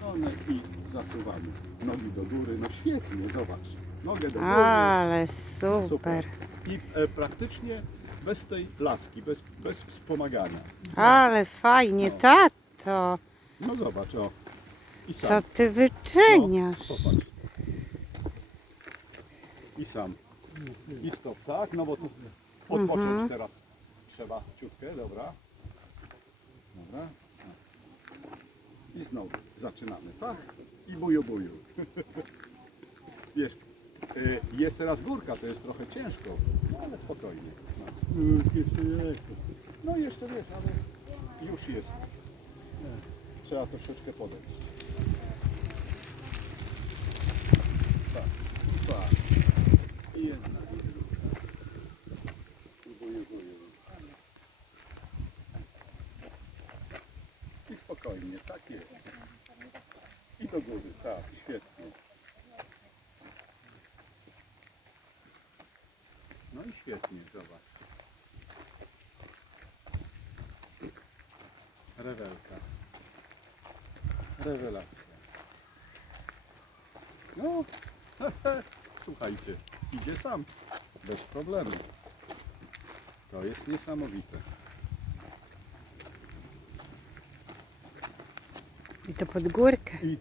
stronę i zasuwamy. Nogi do góry, no świetnie, zobacz. Nogę do góry. Ale super. I e, praktycznie bez tej laski, bez, bez wspomagania. Ale fajnie, No. tato. No zobacz, o. I Co sam. ty wyczyniasz? No, popatrz. I sam. I stop, tak? No bo tu odpocząć Mhm. teraz trzeba ciutkę, dobra. Dobra. Znowu zaczynamy, tak? I buju buju. Wiesz, y, jest teraz górka, to jest trochę ciężko, no ale spokojnie. No jeszcze wiesz, ale już jest. Trzeba troszeczkę podejść. Tak, tak. I jedna, i druga. I buju, buju. I spokojnie, tak jest. I do góry, tak, świetnie. No i świetnie, zobacz. Rewelka. Rewelacja. No, słuchajcie, idzie sam, bez problemu. To jest niesamowite. I to pod górkę. I